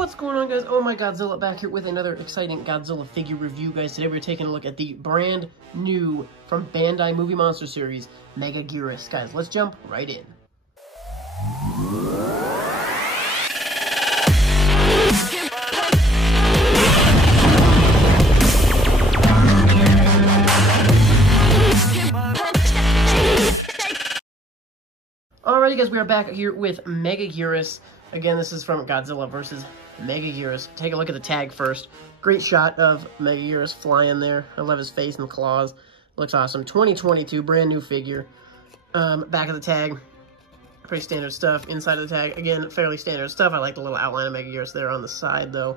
What's going on, guys? Oh my Godzilla, back here with another exciting Godzilla figure review, guys. Today we're taking a look at the brand new from Bandai Movie Monster Series, Megaguirus. Guys, let's jump right in. Alrighty, guys, we are back here with Megaguirus. Again, this is from Godzilla vs. Megaguirus. Take a look at the tag first. Great shot of Megaguirus flying there. I love his face and the claws. Looks awesome. 2022, brand new figure. Back of the tag, pretty standard stuff. Inside of the tag, again, fairly standard stuff. I like the little outline of Megaguirus there on the side, though.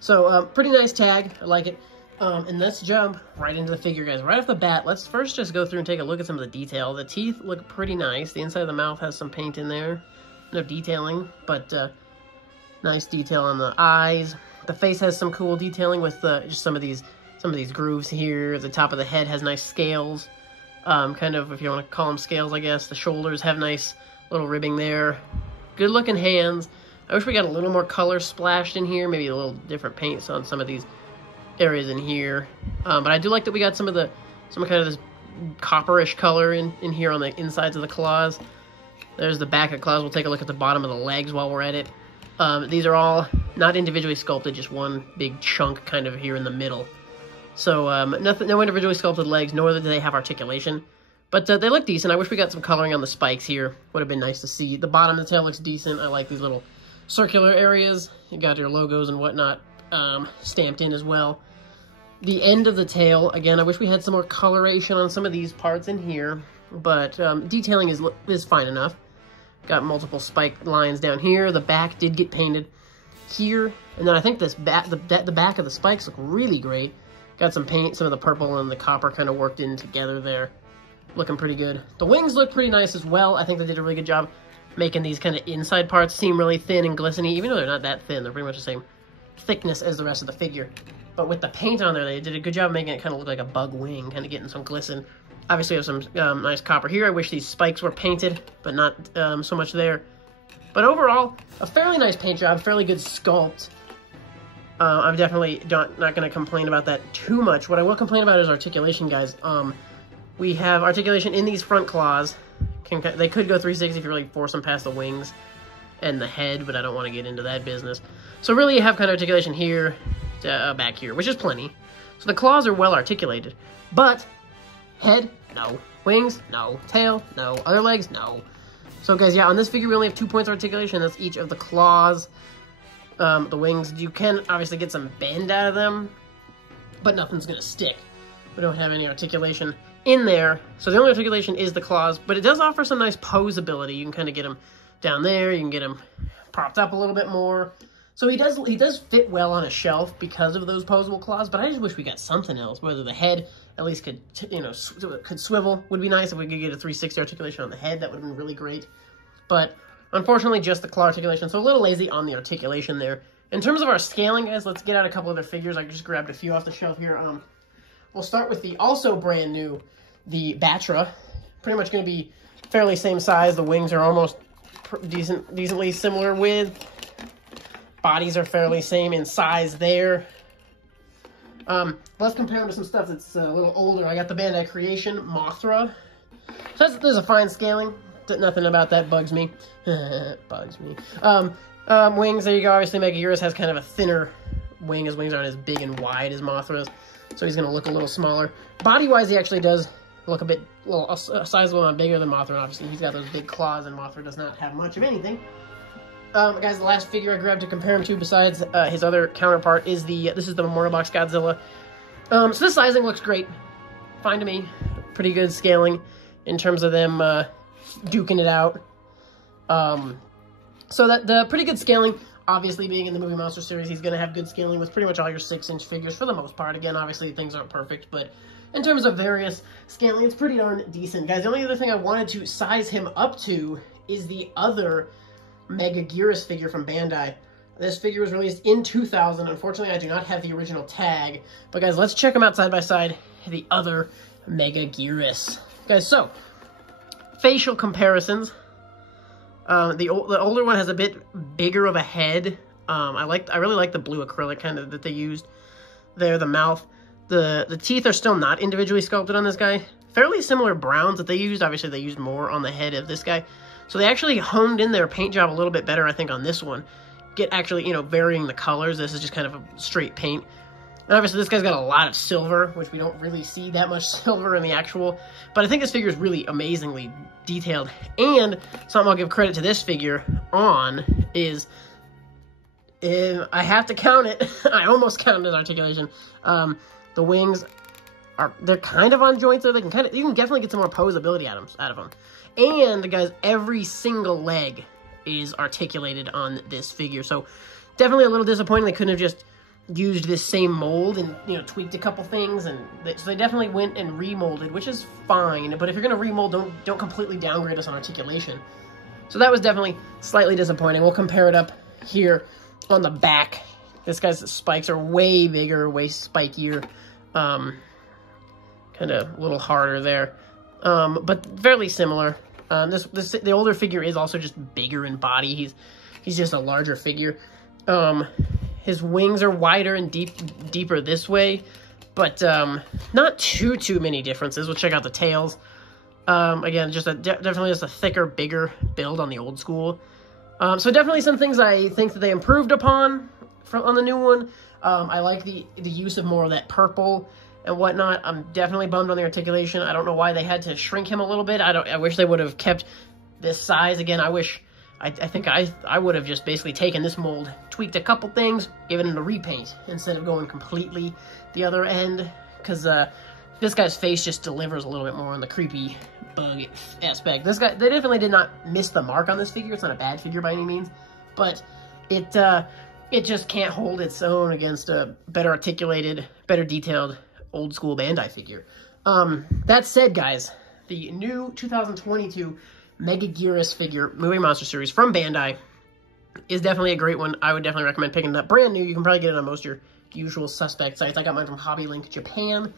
So, pretty nice tag. I like it. And let's jump right into the figure, guys. Right off the bat, let's first just go through and take a look at some of the detail. The teeth look pretty nice. The inside of the mouth has some paint in there. No detailing, but nice detail on the eyes. The face has some cool detailing with just some of these grooves here. The top of the head has nice scales. Kind of, if you want to call them scales, I guess. The shoulders have nice little ribbing there. Good looking hands. I wish we got a little more color splashed in here. Maybe a little different paints on some of these areas in here, but I do like that we got some kind of this copperish color in here on the insides of the claws. There's the back of the claws. We'll take a look at the bottom of the legs while we're at it. These are all not individually sculpted, just one big chunk kind of here in the middle. So no individually sculpted legs, nor do they have articulation, but they look decent. I wish we got some coloring on the spikes here. Would have been nice to see. The bottom of the tail looks decent. I like these little circular areas. You got your logos and whatnot stamped in as well. The end of the tail, again, I wish we had some more coloration on some of these parts in here, but detailing is fine enough. Got multiple spike lines down here. The back did get painted here, and then I think this the back of the spikes look really great. Got some paint, some of the purple and the copper kind of worked in together there. Looking pretty good. The wings look pretty nice as well. I think they did a really good job making these kind of inside parts seem really thin and glistening, even though they're not that thin. They're pretty much the same thickness as the rest of the figure. But with the paint on there, they did a good job making it kind of look like a bug wing, kind of getting some glisten. Obviously, we have some nice copper here. I wish these spikes were painted, but not so much there. But overall, a fairly nice paint job, fairly good sculpt. I'm definitely not going to complain about that too much. What I will complain about is articulation, guys. We have articulation in these front claws. They could go 360 if you really force them past the wings and the head, but I don't want to get into that business. So really, you have kind of articulation here, back here, which is plenty. So the claws are well articulated, but head, no. Wings, no. Tail, no. Other legs, no. So guys, yeah, on this figure we only have 2 points of articulation. That's each of the claws. The wings, you can obviously get some bend out of them, but nothing's gonna stick. We don't have any articulation in there, so the only articulation is the claws, but it does offer some nice pose ability. You can kind of get them down there, you can get them propped up a little bit more. So he does fit well on a shelf because of those posable claws, but I just wish we got something else. Whether the head at least could, could swivel would be nice. If we could get a 360 articulation on the head, that would have been really great. But unfortunately, just the claw articulation, so a little lazy on the articulation there. In terms of our scaling, guys, let's get out a couple other figures. I just grabbed a few off the shelf here. We'll start with the also brand new, the Batra. Pretty much going to be fairly same size. The wings are almost decently similar with. Bodies are fairly same in size there. Let's compare them to some stuff that's a little older. I got the Bandai Creation Mothra. So there's a fine scaling. Nothing about that bugs me. Bugs me. Wings, there you go. Obviously, Megaguirus has kind of a thinner wing. His wings aren't as big and wide as Mothra's, so he's going to look a little smaller. Body-wise, he actually does look a size a little bigger than Mothra. Obviously, he's got those big claws, and Mothra does not have much of anything. Guys, the last figure I grabbed to compare him to, besides his other counterpart, is this is the Memorial Box Godzilla. So this sizing looks great. Fine to me. Pretty good scaling in terms of them duking it out. So the pretty good scaling. Obviously, being in the Movie Monster Series, he's going to have good scaling with pretty much all your 6-inch figures for the most part. Again, obviously, things aren't perfect, but in terms of various scaling, it's pretty darn decent. Guys, the only other thing I wanted to size him up to is the other Megaguirus figure from Bandai. This figure was released in 2000. Unfortunately, I do not have the original tag. But guys, let's check them out side by side. The other Megaguirus. Guys, so, facial comparisons. The older one has a bit bigger of a head I really like the blue acrylic kind of that they used there. The mouth, the teeth are still not individually sculpted on this guy. Fairly similar browns that they used. Obviously, they used more on the head of this guy. So they actually honed in their paint job a little bit better, I think, on this one. Get actually, you know, varying the colors. This is just kind of a straight paint. And obviously, this guy's got a lot of silver, which we don't really see that much silver in the actual. But I think this figure is really amazingly detailed. And something I'll give credit to this figure on is, I have to count it. I almost counted articulation. The wings they're kind of on joints, so they can you can definitely get some more posability out of them. And guys, every single leg is articulated on this figure. So definitely a little disappointing they couldn't have just used this same mold and, you know, tweaked a couple things, and so they definitely went and remolded, which is fine. But if you're gonna remold, don't completely downgrade us on articulation. So that was definitely slightly disappointing. We'll compare it up here on the back. This guy's spikes are way bigger, way spikier, kind of a little harder there, but fairly similar. The older figure is also just bigger in body. He's just a larger figure. His wings are wider and deeper this way, but not too many differences. We'll check out the tails. Again, just definitely just a thicker, bigger build on the old school. So definitely some things I think that they improved upon on the new one. I like the use of more of that purple and whatnot. I'm definitely bummed on the articulation. I don't know why they had to shrink him a little bit. I wish they would have kept this size. Again, I think I would have just basically taken this mold, tweaked a couple things, given it a repaint instead of going completely the other end, because this guy's face just delivers a little bit more on the creepy bug aspect. This guy, they definitely did not miss the mark on this figure. It's not a bad figure by any means, but it just can't hold its own against a better articulated, better detailed old school Bandai figure. That said, guys, the new 2022 Megaguirus figure, Movie Monster Series from Bandai, is definitely a great one. I would definitely recommend picking it up. Brand new. You can probably get it on most of your usual suspect sites. I got mine from Hobby Link Japan,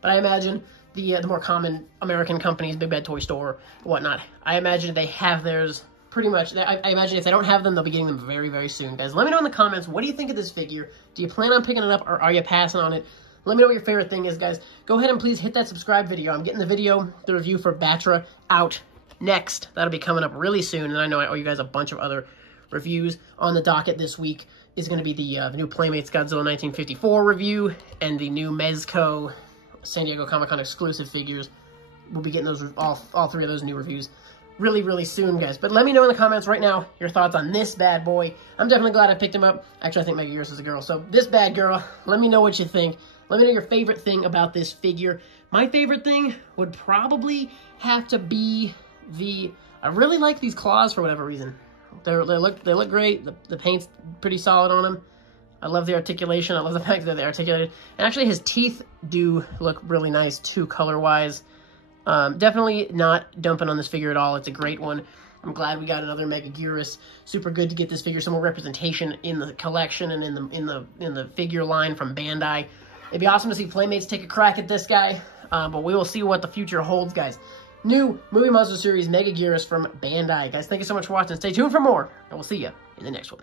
but I imagine the more common American companies, Big Bad Toy Store, whatnot, I imagine they have theirs pretty much. I imagine if they don't have them, they'll be getting them very, very soon. Guys, let me know in the comments, what do you think of this figure? Do you plan on picking it up, or are you passing on it? Let me know what your favorite thing is, guys. Go ahead and please hit that subscribe video. I'm getting the review for Batra out next. That'll be coming up really soon, and I know I owe you guys a bunch of other reviews. On the docket this week is going to be the new Playmates Godzilla 1954 review and the new Mezco San Diego Comic-Con exclusive figures. We'll be getting those all three of those new reviews really, really soon, guys. But let me know in the comments right now your thoughts on this bad boy. I'm definitely glad I picked him up. Actually, I think Megaguirus is a girl, so this bad girl, let me know what you think. Let me know your favorite thing about this figure. My favorite thing would probably have to be I really like these claws for whatever reason. They look great. The paint's pretty solid on them. I love the articulation. I love the fact that they're articulated. And actually, his teeth do look really nice too, color-wise. Definitely not dumping on this figure at all. It's a great one. I'm glad we got another Megaguirus. Super good to get this figure some more representation in the collection and in the figure line from Bandai. It'd be awesome to see Playmates take a crack at this guy, but we will see what the future holds, guys. New Movie Monster Series Megaguirus from Bandai. Guys, thank you so much for watching. Stay tuned for more, and we'll see you in the next one.